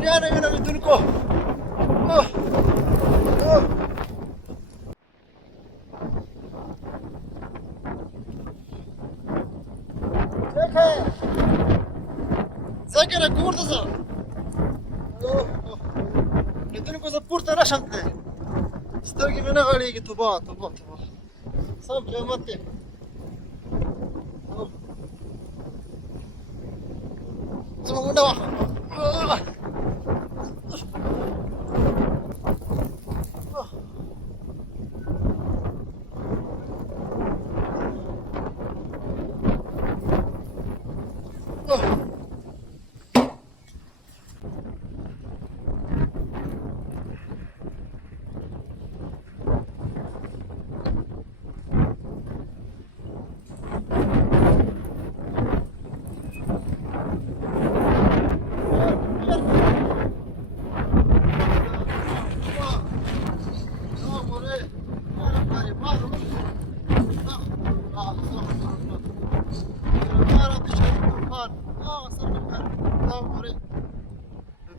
دنیا نه وینم لیدونکو. ځکه نه کور ته ځه. لیدونکو زه پورته راشم تللی، سترګې مې نه غړېږي. توبه توبه توبه، سم قیامت دی. زما منډه واخله.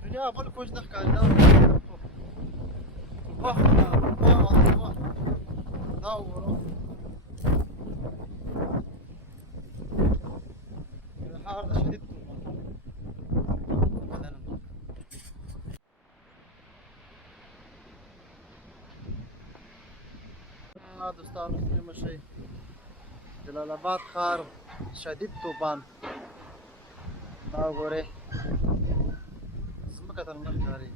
دنیا بل کوچ نه ښکاري. دا وګوره، بحار ده شدید دوستانو. ستړي مه شئ. جلال آباد ښار شدید طوفان. دا وګورئ، ځمکه ته نه ښکاري.